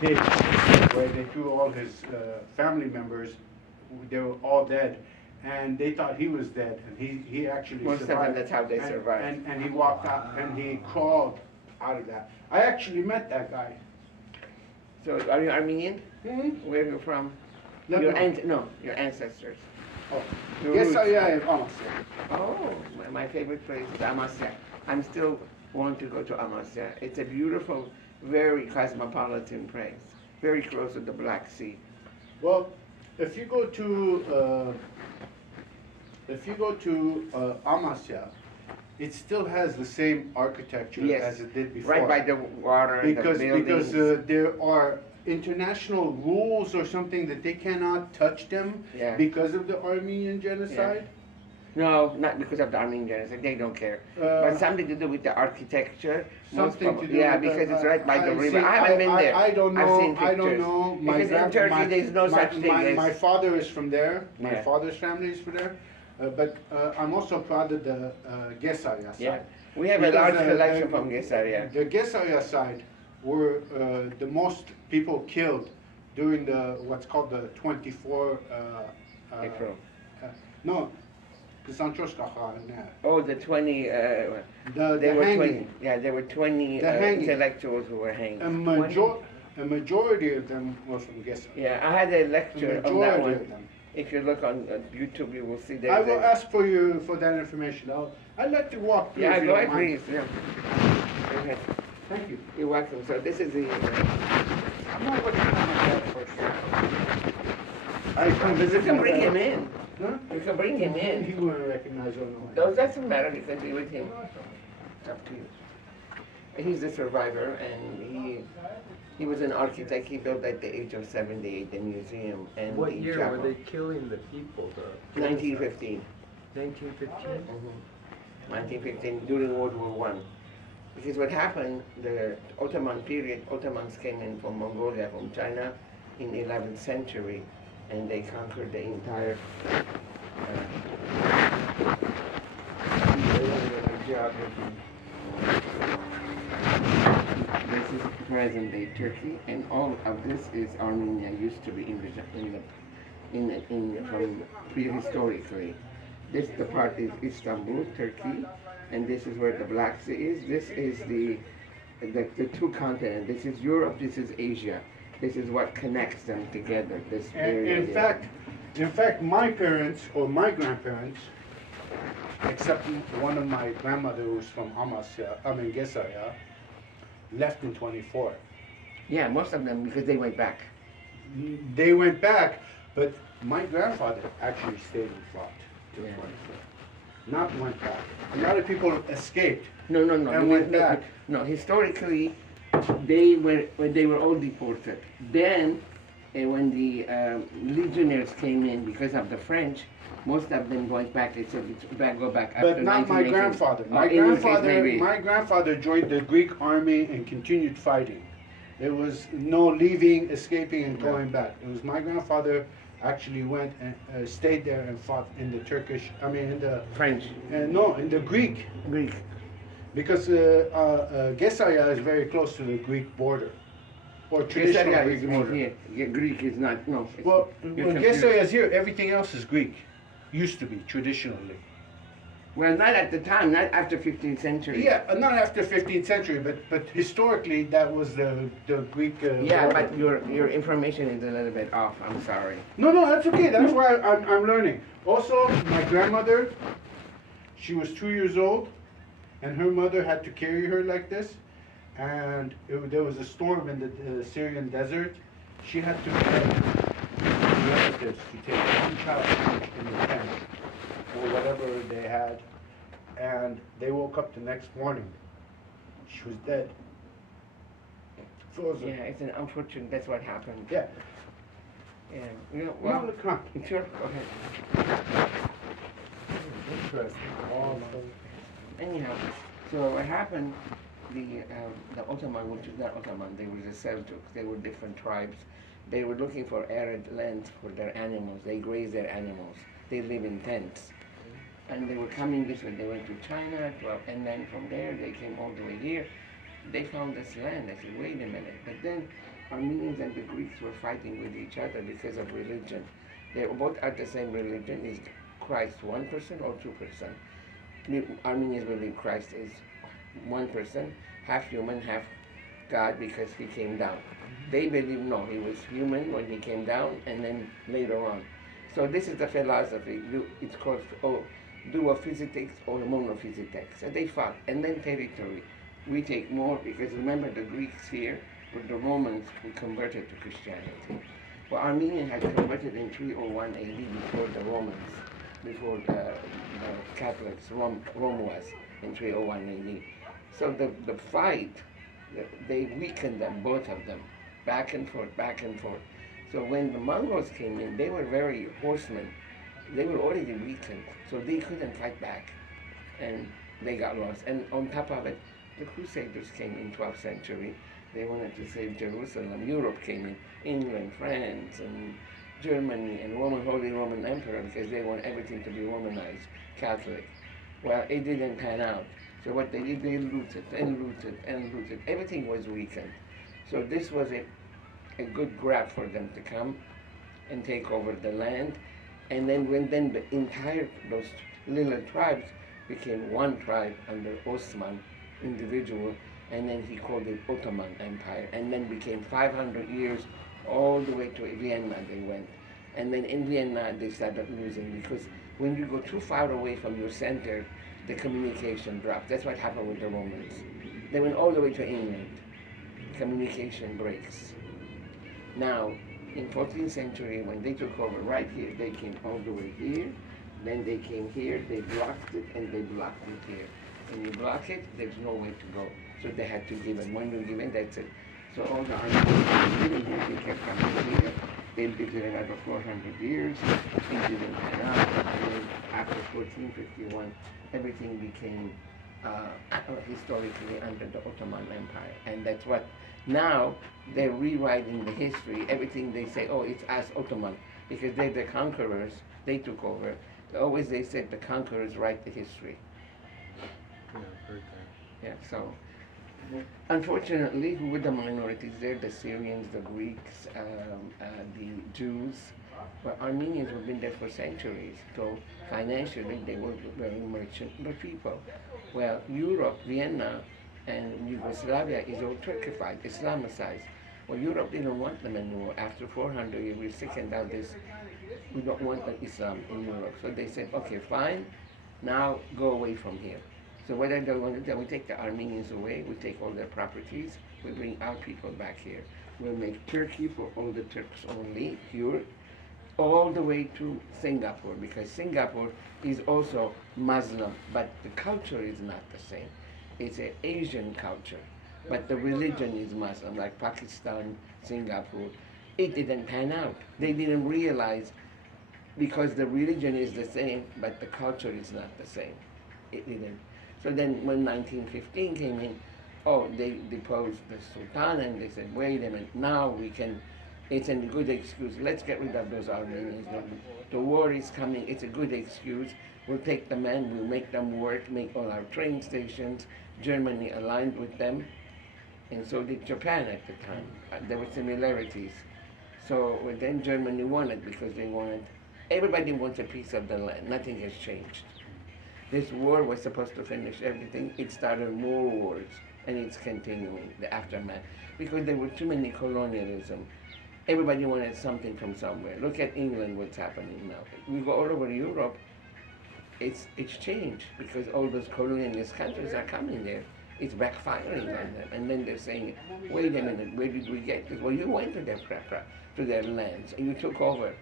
ditch where they threw all his family members. They were all dead, and they thought he was dead, and he actually Most survived. of them, that's how they survived. And he walked out, and he crawled out of that. I actually met that guy. So are you Armenian? Mm-hmm. Where are you from? Lebanon. Your ancestors. Oh. Your Yes, roots. I am. Amasya. Oh, my favorite place is Amasya. I'm still want to go to Amasya. It's a beautiful, very cosmopolitan place, very close to the Black Sea. Well, if you go to Amasya, it still has the same architecture Yes, as it did before. right by the water, Because the buildings. there are international rules or something that they cannot touch them Yeah. because of the Armenian genocide. No, not because of the Armenian genocide. They don't care. But something to do with the architecture. Something to do yeah, with because the, it's right by the river. see, I haven't been there. I don't know. I've seen I don't pictures. know. Because in Turkey, there's no such thing as. My father is from there. My Yeah. father's family is from there. But I'm also proud of the Gesarya side. Yeah, we have a Because, large collection from Gesarya. The Gesarya side were the most people killed during the what's called the 24. April. No, the Sanchoshka Khan. Oh, the 20. The There were hanging. 20. Yeah, there were 20 The hanging. intellectuals who were hanged. A majority of them were from Gesarya. Yeah, I had a lecture on that Majority one. of them. If you look on YouTube, you will see that. I will ask for you for that information. I'd like to walk through. Yeah, if you go don't ahead, mind. please. Yeah. Go ahead. Thank you. You're welcome. So this is the. I'm not looking at my dad for sure. I come You visit can my bring dad. him in. Huh? You can bring him He in. wouldn't recognize or know. Those doesn't matter. You can be with him. Up to you. He's a survivor, and he was an architect. He built at the age of 78 the museum and What the year chapel. were they killing the people? 1915. 1915? 1915 during World War One. Because what happened, the Ottoman period, Ottomans came in from Mongolia, from China, in the 11th century, and they conquered the entire geography. This is present-day Turkey, and all of this is Armenia. Used to be from prehistorically. This the part is Istanbul, Turkey, and this is where the Black Sea is. This is the two continents. This is Europe. This is Asia. This is what connects them together. This area. In fact, my parents or my grandparents, except one of my grandmother who's from Gesarya, left in 24. Yeah, most of them because they went back. They went back, but my grandfather actually stayed and fought till 24. Not went back. A lot of people escaped. No. And went back. No, historically, they were all deported. Then, when the legionnaires came in because of the French, most of them went back. They said, go back after But not my 1918." grandfather. Oh, in your case, maybe. My grandfather joined the Greek army and continued fighting. There was no leaving, escaping, and going back. It was my grandfather actually went and stayed there and fought in the French. No, in the Greek. Greek. Because Gesarya is very close to the Greek border, or traditional Gesarya Greek is border. here. Yeah, Greek is not. No. Well, you're when confused. Gesarya is here, everything else is Greek. Used to be traditionally. Well, not at the time. Not after 15th century. Yeah, not after 15th century, but historically that was the Greek. Yeah, border. but your information is a little bit off. I'm sorry. No, that's okay. That's why I'm learning. Also, my grandmother, she was 2 years old, and her mother had to carry her like this, and there was a storm in the Syrian desert. She had to get relatives to take one child in the tent, or whatever they had, and they woke up the next morning. She was dead. Frozen. Yeah, it's an unfortunate. That's what happened. Yeah. Yeah. Well, No, come on. sure. Go ahead. Interesting. Anyhow, so what happened? The Ottoman, which is not Ottoman, they were the Seljuks. They were different tribes. They were looking for arid lands for their animals. They graze their animals. They live in tents. And they were coming this way. They went to China, and then from there they came all the way here. they found this land. I said, wait a minute. But then Armenians and the Greeks were fighting with each other because of religion. They both are the same religion. Is Christ 1% or 2%? Armenians believe Christ is 1%, half human, half God, because he came down. They believe no, he was human when he came down, and then later on. So this is the philosophy. It's called duophysitics or monophysitics. And they fought. And then territory. We take more because remember the Greeks here were the Romans who converted to Christianity. Well, Armenian had converted in 301 AD before the Romans, before the Catholics. Rome was in 301 AD. So the fight, they weakened them, both of them, back and forth, back and forth. So when the Mongols came in, they were very horsemen. They were already weakened, so they couldn't fight back, and they got lost. And on top of it, the Crusaders came in 12th century. They wanted to save Jerusalem. Europe came in, England, France, and Germany, and Holy Roman Emperor, because they want everything to be Romanized, Catholic. Well, it didn't pan out. So what they did, they looted and looted and looted. Everything was weakened. So this was a good grab for them to come and take over the land. And then the entire, those little tribes became one tribe under Osman, individual, and then he called it Ottoman Empire, and then became 500 years all the way to Vienna they went. And then in Vienna they started losing, because when you go too far away from your center, the communication drops. That's what happened with the Romans. They went all the way to England. Communication breaks. Now, in 14th century, when they took over right here, they came all the way here, then they came here, they blocked it, and they blocked it here. When you block it, there's no way to go. So they had to give in. When you give in, that's it. So all the Armenians living here, they kept coming here. They lived there another 400 years. It didn't pan out. And then after 1451, everything became historically under the Ottoman Empire. And that's what, now they're rewriting the history. Everything they say, oh, it's us Ottoman, because they're the conquerors. They took over. Always they said the conquerors write the history. Yeah, I've heard that. Yeah, so unfortunately, who were the minorities there? The Syrians, the Greeks, the Jews. But Armenians have been there for centuries. So financially, they were very merchant people. Well, Europe, Vienna, and Yugoslavia is all Turkified, Islamicized. Well, Europe didn't want them anymore. After 400 years, we sickened out this. We don't want Islam in Europe. So they said, okay, fine, now go away from here. So what they want to do, we take the Armenians away, we take all their properties, we bring our people back here. We'll make Turkey for all the Turks only, here, all the way to Singapore, because Singapore is also Muslim, but the culture is not the same. It's an Asian culture, but the religion is Muslim, like Pakistan, Singapore. It didn't pan out. They didn't realize, because the religion is the same, but the culture is not the same. It didn't. So then when 1915 came in, they deposed the Sultan, and they said, wait a minute, now we can, it's a good excuse, let's get rid of those Armenians. The war is coming, it's a good excuse. We'll take the men, we'll make them work, make all our train stations. Germany aligned with them, and so did Japan at the time. There were similarities. So then Germany won it, because they wanted, everybody wants a piece of the land, nothing has changed. This war was supposed to finish everything. It started more wars, and it's continuing, the aftermath, because there were too many colonialism. Everybody wanted something from somewhere. Look at England, what's happening now. We go all over Europe, it's changed, because all those colonialist countries are coming there. It's backfiring on them, and then they're saying, wait a minute, where did we get this? Well, you went to their lands, and you took over,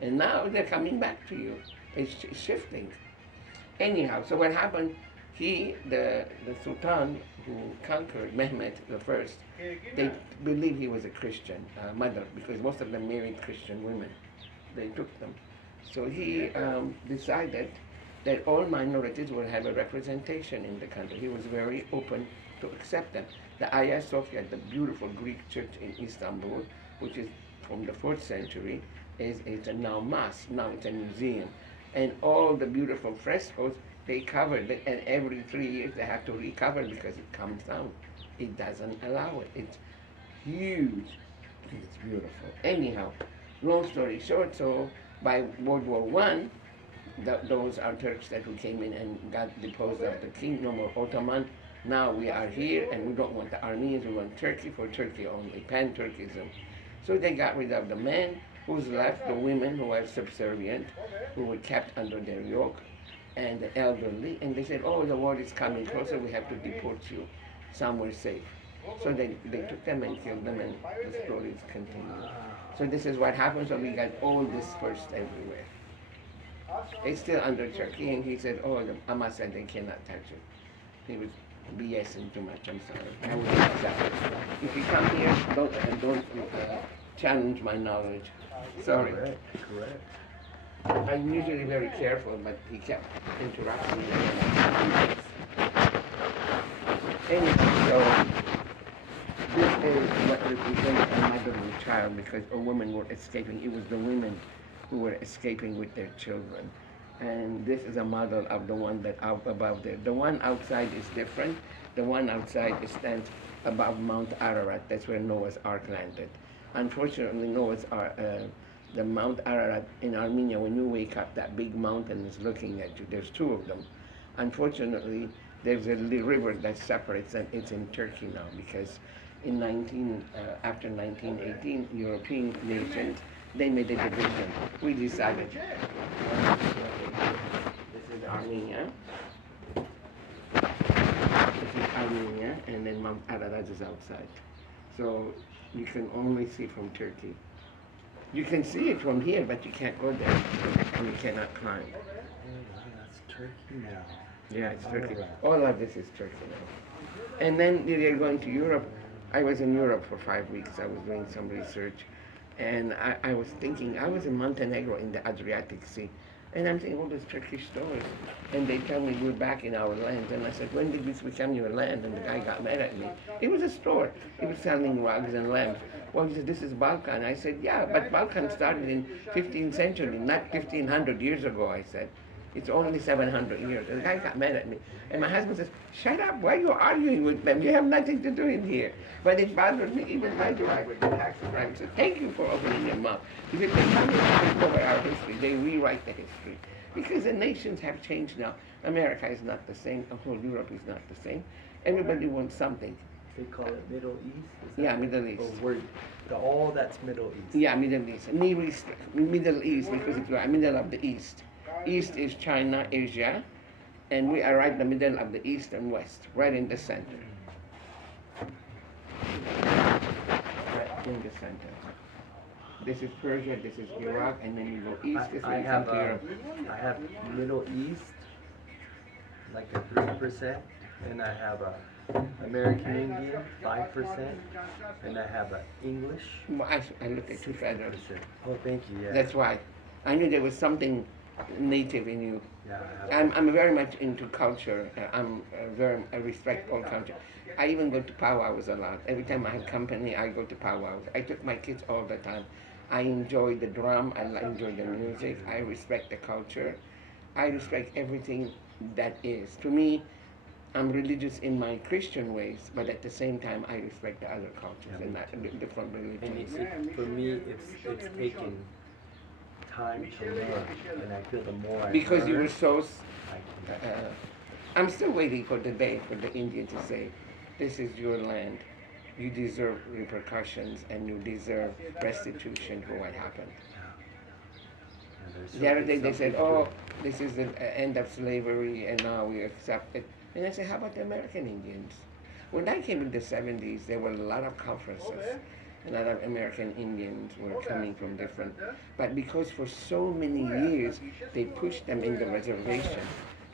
and now they're coming back to you. It's shifting. Anyhow, so what happened, the Sultan who conquered Mehmet I, they believed he was a Christian mother, because most of them married Christian women. They took them. So he decided that all minorities will have a representation in the country. He was very open to accept them. The Hagia Sophia, the beautiful Greek church in Istanbul, which is from the 4th century, is now mosque, now it's a museum. And all the beautiful frescoes, they covered it, and every 3 years they have to recover because it comes down. It doesn't allow it. It's huge and it's beautiful. Anyhow, long story short, so by World War One, those are Turks that who came in and got deposed of the king, no more Ottoman. Now we are here and we don't want the Armenians, we want Turkey for Turkey only, pan-Turkism. So they got rid of the men, who's left, the women who are subservient, who were kept under their yoke, and the elderly, and they said, oh, the war is coming closer, we have to deport you somewhere safe. So they took them and killed them, and the stories continue. So this is what happens when we got all dispersed everywhere. It's still under Turkey, and he said, oh, the Amma said they cannot touch it. He was BSing too much, I'm sorry. I wouldn't accept it. If you come here, don't challenge my knowledge. Sorry. Correct. I'm usually very careful, but he kept interrupting me. Anyway, so this is what represents a mother and child, because a woman were escaping. It was the women who were escaping with their children. And this is a model of the one that out above there. The one outside is different. The one outside stands above Mount Ararat. That's where Noah's Ark landed. Unfortunately, the Mount Ararat in Armenia, when you wake up, that big mountain is looking at you. There's two of them. Unfortunately, there's a river that separates, and it's in Turkey now, because after 1918, European nations, they made a division. We decided. This is Armenia. This is Armenia, and then Mount Ararat is outside. So you can only see from Turkey. You can see it from here, but you can't go there, and you cannot climb. That's Turkey now. Yeah, it's Turkey. All of this is Turkey now. And then they're going to Europe. I was in Europe for 5 weeks. I was doing some research. And I was thinking, I was in Montenegro in the Adriatic Sea. And I'm saying all these Turkish stores. And they tell me we're back in our land. And I said, when did this become your land? And the guy got mad at me. It was a store. He was selling rugs and lamps. Well, he said, this is Balkan. I said, yeah, but Balkan started in 15th century, not 1500 years ago, I said. It's only 700 years. And the guy got mad at me. And my husband says, shut up, why are you arguing with them? You have nothing to do in here. But it bothered me, even my driver, the taxi driver, said, thank you for opening your mouth. He said, they come here to take over our history. They rewrite the history. Because the nations have changed now. America is not the same. The whole Europe is not the same. Everybody wants something. They call it Middle East? Yeah, Middle East. All that's Middle East. Yeah, Middle East. Middle East, because it's right middle of the East. East is China, Asia, and we are right in the middle of the East and West, right in the center. Right in the center. This is Persia, this is Iraq, and then you go east, this is Europe. I have Middle East, like a 3%, and I have a American Indian, 5%, and I have a English. Well, I looked at 2 feathers. Oh, thank you, yeah. That's why. I knew there was something native in you. Yeah, I'm very much into culture. I respect all culture. I even go to powwows a lot. Every time I have company, I go to powwows. I took my kids all the time. I enjoy the drum. I enjoy the music. I respect the culture. I respect everything that is. To me, I'm religious in my Christian ways, but at the same time, I respect the other cultures and different religions. And for me, it's taken time to learn, and I feel the more I because learn, you were so. I'm still waiting for the day for the Indian to say, "This is your land. You deserve repercussions, and you deserve restitution for what happened." The other day they said, "Oh, this is the end of slavery, and now we accept it." And I said, "How about the American Indians?" When I came in the 70s, there were a lot of conferences. A lot of American Indians were coming from different, but because for so many years they pushed them in the reservation,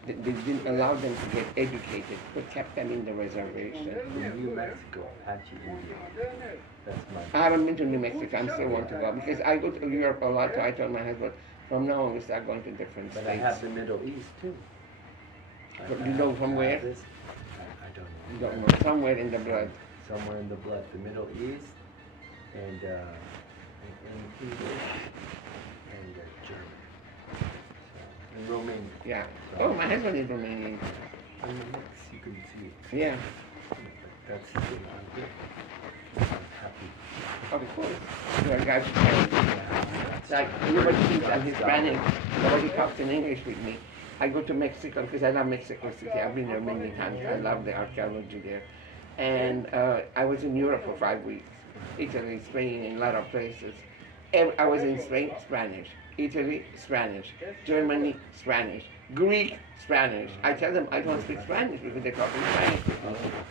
they didn't allow them to get educated, but kept them in the reservation. New Mexico, Apache Indian. That's my. I haven't been to New Mexico. I still want to go because I go to Europe a lot. So I told my husband, from now on we start going to different But states. I have the Middle East too. You know from where? I don't know. You don't know. Somewhere in the blood. Somewhere in the blood, the Middle East, and English, and German, and Romanian. Yeah. Oh, my husband is Romanian. In the mix, you can see it. Yeah. That's I'm good. I'm happy. Of course. You are God's parents. Like nobody thinks I'm Hispanic. Nobody talks in English with me. I go to Mexico because I love Mexico City. I've been there many times. I love the archaeology there. And I was in Europe for 5 weeks. Italy, Spain, and a lot of places. I was in Spain, Spanish. Italy, Spanish. Germany, Spanish. Greek, Spanish. I tell them I don't speak Spanish because they talk in Spanish.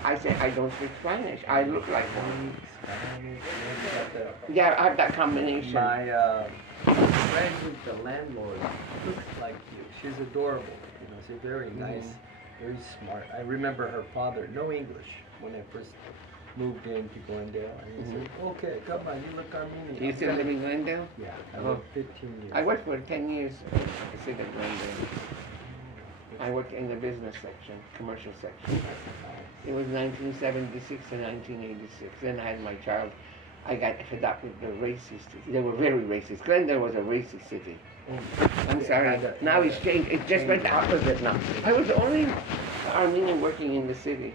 I say I don't speak Spanish. I look like them. Spanish, maybe got the- Yeah, I have that combination. My friend who's the landlord looks like you. She's adorable. You know, she's very nice, very smart. I remember her father, no English, when I first moved into Glendale. And he said, okay, come on, you look Armenian. You still live in Glendale? Yeah, I Oh. lived 15 years. I worked for 10 years at the city of Glendale. I worked in the business section, commercial section. It was 1976 to 1986. Then I had my child. I got fed up with the racist. They were very racist. Glendale was a racist city. I'm sorry. Now it's changed. It just went the opposite now. I was the only Armenian working in the city.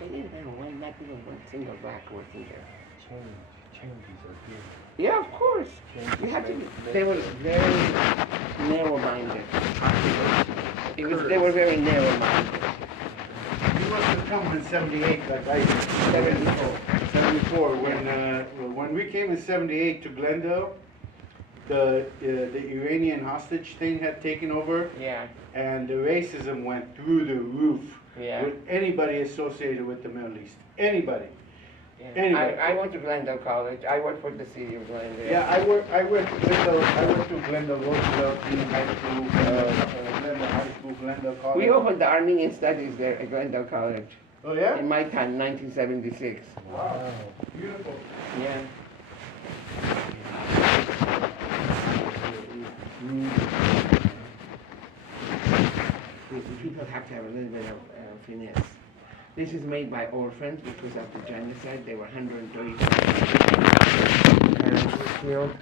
They didn't have one, not even one single black working there. Changes are good. Yeah, of course. You have to be, they were very narrow-minded. They were very narrow-minded. You must have come in '78 like I did. 74. 74. When we came in '78 to Glendale, the Iranian hostage thing had taken over, Yeah, and the racism went through the roof yeah. with anybody associated with the Middle East. Anybody. Yeah. Anyway. I went to Glendale College. I worked for the city of Glendale. Yeah, I went to Glendale Roosevelt Senior High School, Glendale High School, Glendale College. We opened the Armenian studies there at Glendale College. Oh yeah? In my time, 1976. Wow. Beautiful. Yeah. People have to have a little bit of finesse. This is made by orphans because of the genocide. There were 130 parents killed.